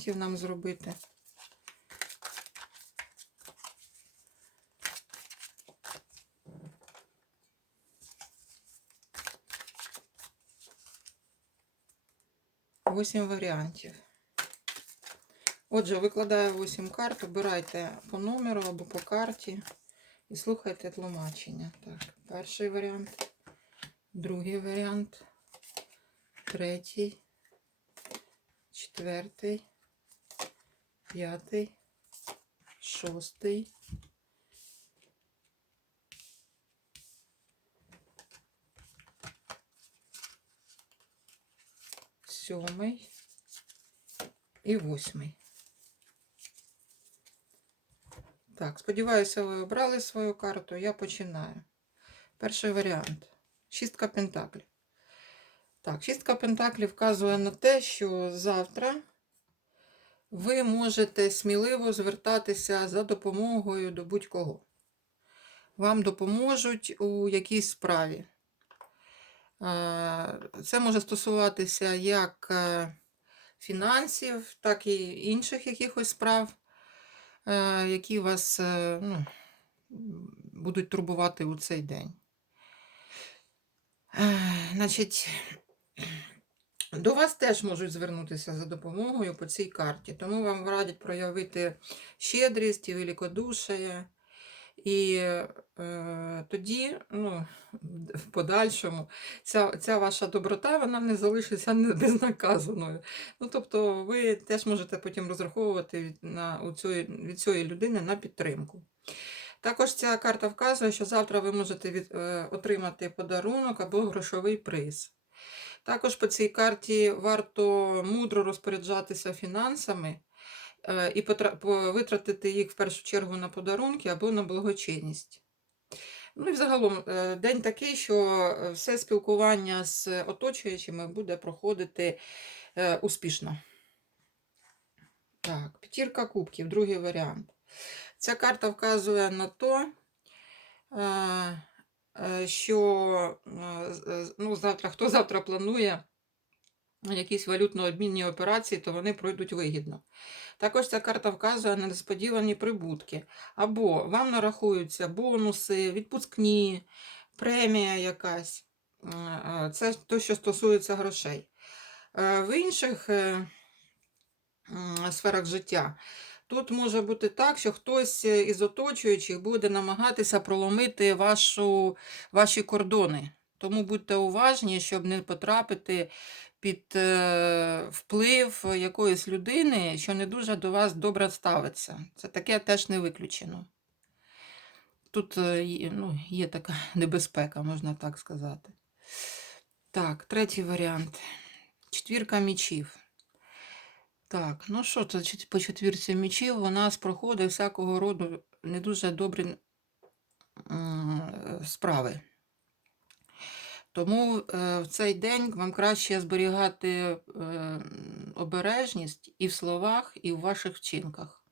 варіантів нам зробити. Восім варіантів. Отже, викладаю 8 карт, обирайте по номеру або по карті і слухайте тлумачення. Так, перший варіант, другий варіант, третій, четвертий, п'ятий, шостий. Сьомий і восьмий. Так, сподіваюся, ви обрали свою карту. Я починаю. Перший варіант. Шістка пентаклів. Так, шістка пентаклів вказує на те, що завтра ви можете сміливо звертатися за допомогою до будь-кого. Вам допоможуть у якійсь справі. Е, Це може стосуватися як е, фінансів, так і інших якихось справ е, які вас ну, будуть турбувати у цей день. Значить, до вас теж можуть звернутися за допомогою по цій карті, тому вам радять проявити щедрість і великодушие. І е, тоді, ну, в подальшому, ця, ця ваша доброта вона не залишиться безнаказаною. Ну, тобто, ви теж можете потім розраховувати від, на, у цієї, від цієї людини на підтримку. Також ця карта вказує, що завтра ви можете від, е, отримати подарунок або грошовий приз. Також по цій карті варто мудро розпоряджатися фінансами е, і витратити їх в першу чергу на подарунки або на благочинність. Ну і взагалом е, день такий, що е, все спілкування з оточуючими буде проходити успішно. Так, п'ятірка кубків, другий варіант. Ця карта вказує на то, що е, з- ну, завтра, хто завтра планує якісь валютно-обмінні операції, то вони пройдуть вигідно. Також ця карта вказує на несподівані прибутки. Або вам нарахуються бонуси, відпускні, премія якась. Е, е, Це те, що стосується грошей. Е, В інших е, сферах життя тут може бути так, що хтось е, із оточуючих буде намагатися проломити вашу, ваші кордони. Тому будьте уважні, щоб не потрапити під е, вплив якоїсь людини, що не дуже до вас добре ставиться. Це таке теж не виключено. Тут е, ну, є така небезпека, можна так сказати. Так, третій варіант. Четвірка мічів. Так, ну що це по четвірці мічів? У нас проходить всякого роду не дуже добрі е, справи. Тому е, в цей день вам краще зберігати е, обережність і в словах, і в ваших вчинках.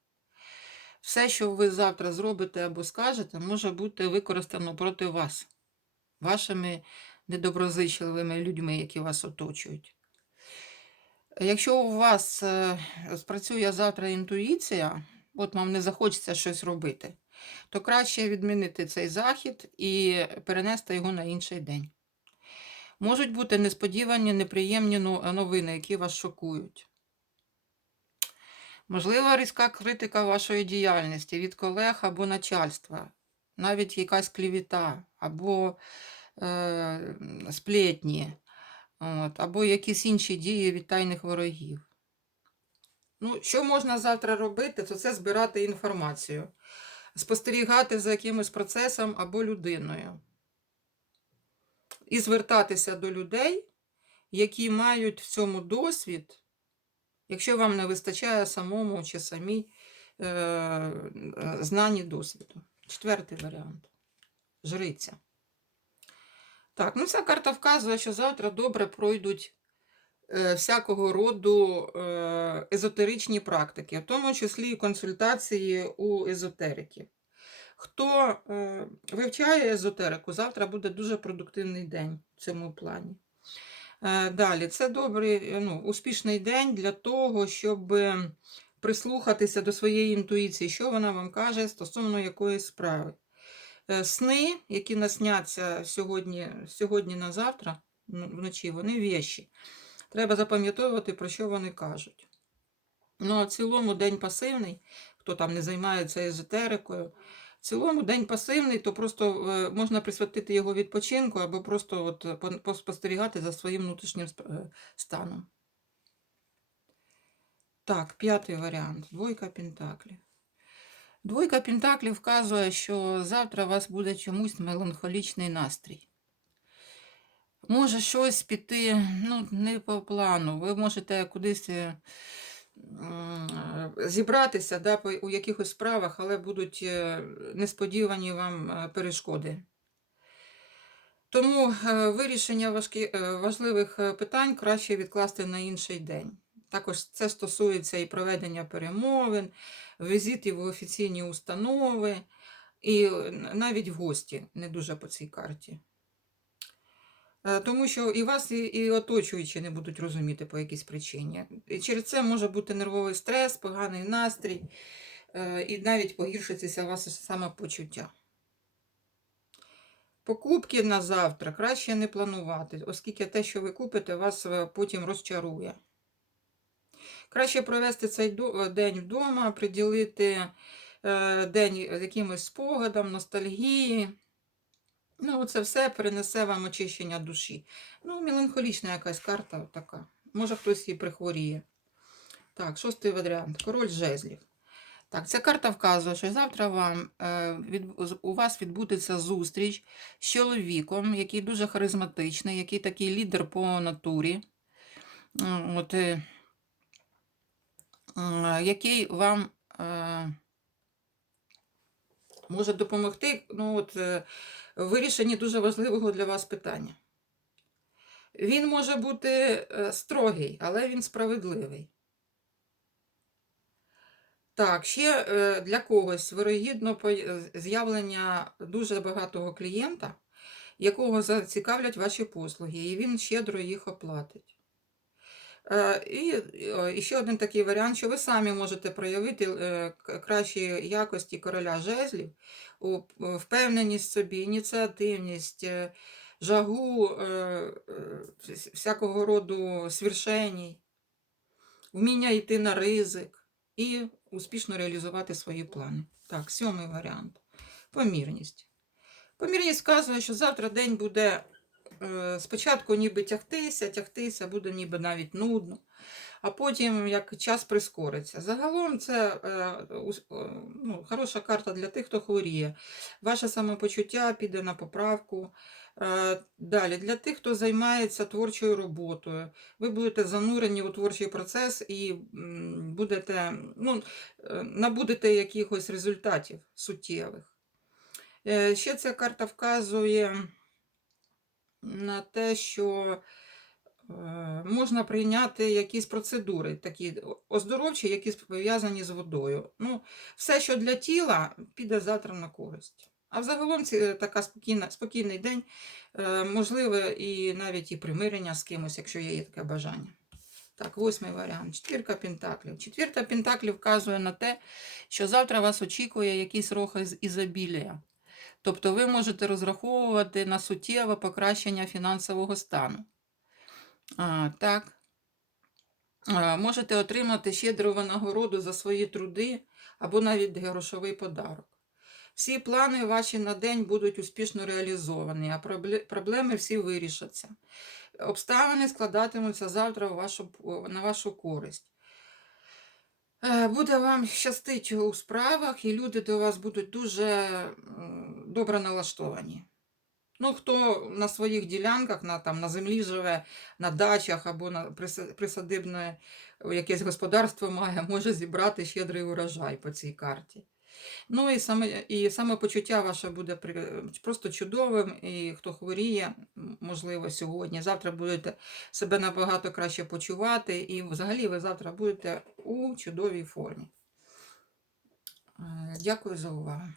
Все, що ви завтра зробите або скажете, може бути використано проти вас, вашими недоброзичливими людьми, які вас оточують. Якщо у вас е, спрацює завтра інтуїція, от вам не захочеться щось робити, то краще відмінити цей захід і перенести його на інший день. Можуть бути несподівані, неприємні новини, які вас шокують. Можлива різка критика вашої діяльності від колег або начальства, навіть якась клівіта, або е, сплетні, от, або якісь інші дії від тайних ворогів. Ну, що можна завтра робити, то це збирати інформацію, спостерігати за якимось процесом або людиною. І звертатися до людей, які мають в цьому досвід, якщо вам не вистачає самому чи самій е, е, знань і досвіду. Четвертий варіант. Жриця. Так, ну ця карта вказує, що завтра добре пройдуть е, всякого роду е, езотеричні практики, в тому числі і консультації у езотериків. Хто е, вивчає езотерику, завтра буде дуже продуктивний день в цьому плані. Е, Далі, це добрий, ну, успішний день для того, щоб прислухатися до своєї інтуїції, що вона вам каже стосовно якоїсь справи. Е, Сни, які насняться сьогодні, сьогодні на завтра, ну, вночі, вони вещі. Треба запам'ятовувати, про що вони кажуть. Ну, а в цілому день пасивний, хто там не займається езотерикою. В цілому день пасивний, то просто е, можна присвятити його відпочинку або просто от е, поспостерігати за своїм внутрішнім станом. Так, п'ятий варіант. Двойка пентаклів. Двойка пентаклів вказує, що завтра у вас буде чомусь меланхолічний настрій. Може щось піти ну, не по плану. Ви можете кудись зібратися да, у якихось справах, але будуть е, несподівані вам е, перешкоди. Тому е, вирішення важкі, е, важливих питань краще відкласти на інший день. Також це стосується і проведення перемовин, візитів в офіційні установи, і е, навіть в гості, не дуже по цій карті. Е, Тому що і вас, і, оточуючі не будуть розуміти по якійсь причині. І через це може бути нервовий стрес, поганий настрій, е, і навіть погіршитися ваше самопочуття. Покупки на завтра краще не планувати, оскільки те, що ви купите, вас потім розчарує. Краще провести цей е, день вдома, приділити е, день якимось спогадам, ностальгії. Ну, це все перенесе вам очищення душі. Ну, меланхолічна якась карта така. Може, хтось її прихворіє. Так, шостий варіант. Король жезлів. Так, ця карта вказує, що завтра вам, е, від, у вас відбудеться зустріч з чоловіком, який дуже харизматичний, який такий лідер по натурі. От, який вам е, може допомогти ну, от, е, в вирішенні дуже важливого для вас питання. Він може бути е, строгий, але він справедливий. Так, ще е, для когось вирогідно е, з'явлення дуже багатого клієнта, якого зацікавлять ваші послуги, і він щедро їх оплатить. Е, І, е, ще один такий варіант, що ви самі можете проявити е, кращі якості короля жезлів, впевненість в собі, ініціативність, жагу вс- всякого роду свершеній, вміння йти на ризик і успішно реалізувати свої плани. Так, сьомий варіант. Помірність. Помірність вказує, що завтра день буде спочатку ніби тягтися, тягтися, буде ніби навіть нудно, а потім як час прискориться. Загалом це е, е, ну, хороша карта для тих, хто хворіє. Ваше самопочуття піде на поправку. Е, Далі, для тих, хто займається творчою роботою, ви будете занурені у творчий процес і будете, ну, е, набудете якихось результатів суттєвих. Е, Ще ця карта вказує на те, що е, можна прийняти якісь процедури, такі оздоровчі, які пов'язані з водою. Ну, все, що для тіла, піде завтра на користь. А взагалом це така спокійна, спокійний день, е, можливе і навіть і примирення з кимось, якщо є таке бажання. Так, восьмий варіант. Четвірка пентаклів. Четвірка пентаклів вказує на те, що завтра вас очікує якийсь рог із ізобілія. Тобто ви можете розраховувати на суттєве покращення фінансового стану. А, так. А, можете отримати щедру винагороду за свої труди або навіть грошовий подарок. Всі плани ваші на день будуть успішно реалізовані, а проблеми всі вирішаться. Обставини складатимуться завтра вашу, на вашу користь. Е, Буде вам щастить у справах, і люди до вас будуть дуже добре налаштовані. Ну, хто на своїх ділянках, на, там, на землі живе, на дачах або на присадибне якесь господарство має, може зібрати щедрий урожай по цій карті. Ну і саме, і самопочуття ваше буде просто чудовим, і хто хворіє, можливо, сьогодні, завтра будете себе набагато краще почувати, і взагалі ви завтра будете у чудовій формі. Е, Дякую за увагу.